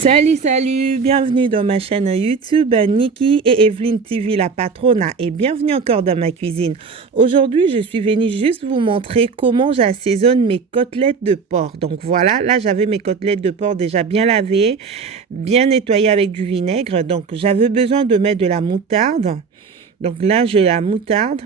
Salut, bienvenue dans ma chaîne YouTube Nikki et Evelyne TV la patronne et bienvenue encore dans ma cuisine. Aujourd'hui, je suis venue juste vous montrer comment j'assaisonne mes côtelettes de porc. Donc voilà, là j'avais mes côtelettes de porc déjà bien lavées, bien nettoyées avec du vinaigre. Donc j'avais besoin de mettre de la moutarde. Donc là, j'ai la moutarde.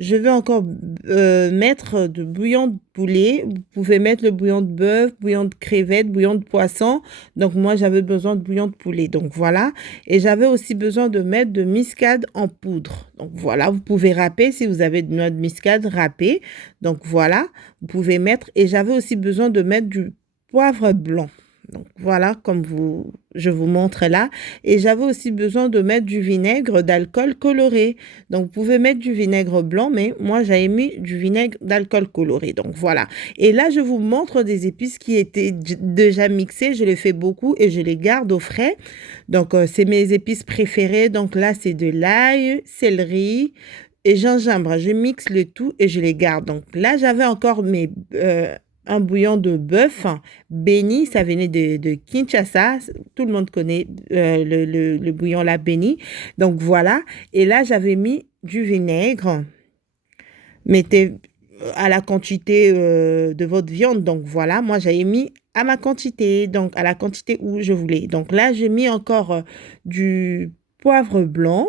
Je vais encore mettre du bouillon de poulet. Vous pouvez mettre le bouillon de bœuf, bouillon de crevettes, bouillon de poisson. Donc moi, j'avais besoin de bouillon de poulet. Donc voilà. Et j'avais aussi besoin de mettre de muscade en poudre. Donc voilà, vous pouvez râper si vous avez de noix de muscade râpée. Donc voilà, vous pouvez mettre. Et j'avais aussi besoin de mettre du poivre blanc. Donc voilà, je vous montre là. Et j'avais aussi besoin de mettre du vinaigre d'alcool coloré. Donc vous pouvez mettre du vinaigre blanc, mais moi j'avais mis du vinaigre d'alcool coloré. Donc voilà. Et là, je vous montre des épices qui étaient déjà mixées. Je les fais beaucoup et je les garde au frais. Donc c'est mes épices préférées. Donc là, c'est de l'ail, céleri et gingembre. Je mixe le tout et je les garde. Donc là, j'avais encore un bouillon de bœuf béni, ça venait de Kinshasa. Tout le monde connaît le bouillon là béni. Donc voilà. Et là, j'avais mis du vinaigre. Mettez à la quantité de votre viande. Donc voilà, moi j'avais mis à ma quantité, donc à la quantité où je voulais. Donc là, j'ai mis encore du poivre blanc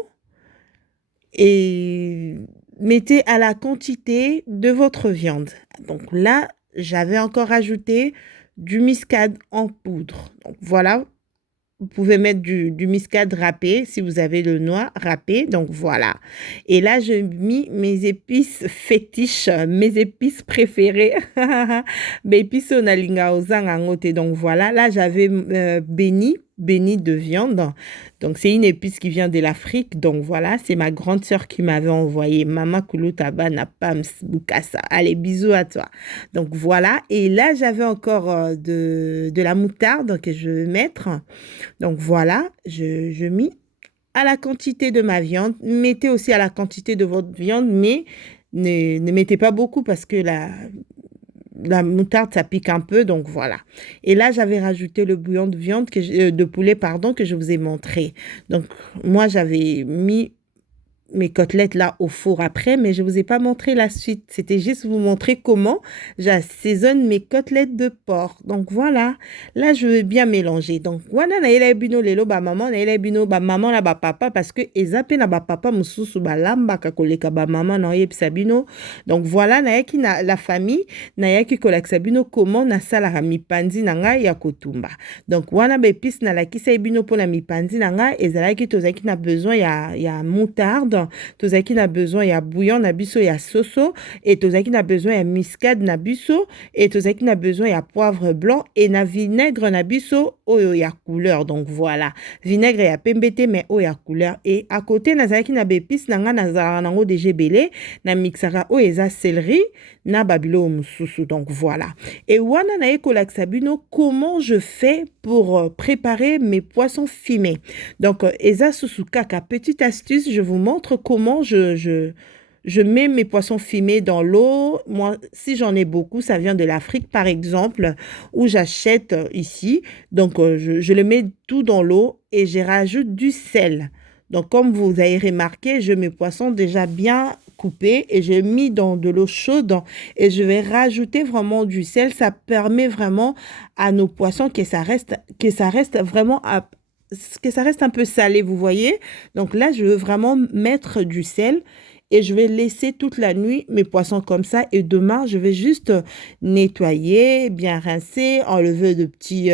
et mettez à la quantité de votre viande. Donc là, j'avais encore ajouté du muscade en poudre. Donc voilà, vous pouvez mettre du muscade râpé si vous avez le noix râpé. Donc voilà. Et là, j'ai mis mes épices fétiches, mes épices préférées. Mes épices au nalinga ozangangote. Donc voilà, là, j'avais béni de viande. Donc c'est une épice qui vient de l'Afrique. Donc voilà, c'est ma grande sœur qui m'avait envoyé. Mama Kulutaba Napams Bukasa. Allez, bisous à toi. Donc voilà. Et là, j'avais encore de la moutarde que je vais mettre. Donc voilà, je mis à la quantité de ma viande. Mettez aussi à la quantité de votre viande, mais ne mettez pas beaucoup parce que la moutarde, ça pique un peu. Donc voilà. Et là, j'avais rajouté le bouillon de viande, de poulet, pardon, que je vous ai montré. Donc moi, j'avais mis mes côtelettes là au four après, mais je vous ai pas montré la suite. C'était juste vous montrer comment j'assaisonne mes côtelettes de porc. Donc voilà, là je veux bien mélanger. Donc voilà na ela bino lelo ba maman na ela bino ba maman na ba papa parce que ezape na ba papa mususu ba lamba ka koleka ba maman na yebisa bino. Donc voilà na yaki na la famille na yaki kolekisa bino comment na sala mipandi na ngai ya kotumba. Donc wana ba épice na lakisa bino pour la mipandi na ngai ezalaki tozaki na besoin ya moutarde. Tozaki na besoin ya bouillon na biso ya soso et tozaki na besoin ya muscade na biso et tozaki na besoin ya poivre blanc et na vinaigre na biso oyo ya couleur. Donc voilà, vinaigre ya pembete mais oyo ya couleur. Et à côté nazaki na bépice na nga nazala nango déjà belé na mixara oyo eza céleri na babilo mususu. Donc voilà. Et wana na ekolakisa bino comment je fais pour préparer mes poissons fumés. Donc eza susu kaka, petite astuce, je vous montre comment je mets mes poissons fumés dans l'eau. Moi, si j'en ai beaucoup, ça vient de l'Afrique, par exemple, où j'achète ici. Donc, je le mets tout dans l'eau et je rajoute du sel. Donc, comme vous avez remarqué, je mets mes poissons déjà bien coupés et j'ai mis dans de l'eau chaude et je vais rajouter vraiment du sel. Ça permet vraiment à nos poissons que ça reste vraiment que ça reste un peu salé, vous voyez. Donc là, je veux vraiment mettre du sel et je vais laisser toute la nuit mes poissons comme ça. Et demain, je vais juste nettoyer, bien rincer, enlever le petit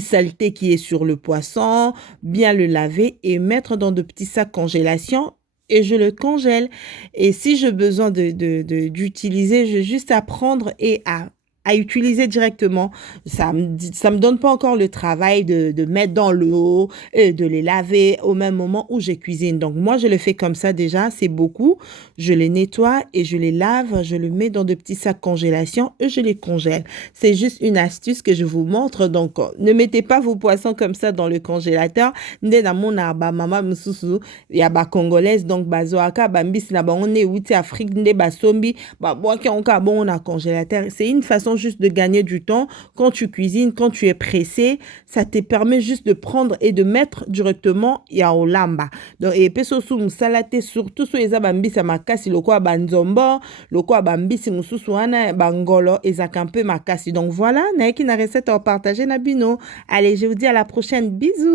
saleté qui est sur le poisson, bien le laver et mettre dans de petits sacs congélation. Et je le congèle. Et si j'ai besoin d'utiliser, je vais juste apprendre et à utiliser directement. Ça me donne pas encore le travail de mettre dans l'eau et de les laver au même moment où je cuisine. Donc moi, je le fais comme ça déjà, c'est beaucoup. Je les nettoie et je les lave, je les mets dans de petits sacs congélation et je les congèle. C'est juste une astuce que je vous montre. Donc ne mettez pas vos poissons comme ça dans le congélateur. Nde na mona ba mama mususu ya ba congolaise donc bazoaka bambis na ba on est outi Afrique nde ba sombi ba boaki onka bon na congélateur. C'est une façon façon juste de gagner du temps. Quand tu cuisines, quand tu es pressé, ça te permet juste de prendre et de mettre directement yaolamba. Donc, et peso sou musalate, surtout sou eza bambisa makasi, loko banzombo, loko bambisi mususu wana bangolo, ezaka un peu makasi. Donc voilà, naeki na recette à partager na bino. Allez, je vous dis à la prochaine. Bisous.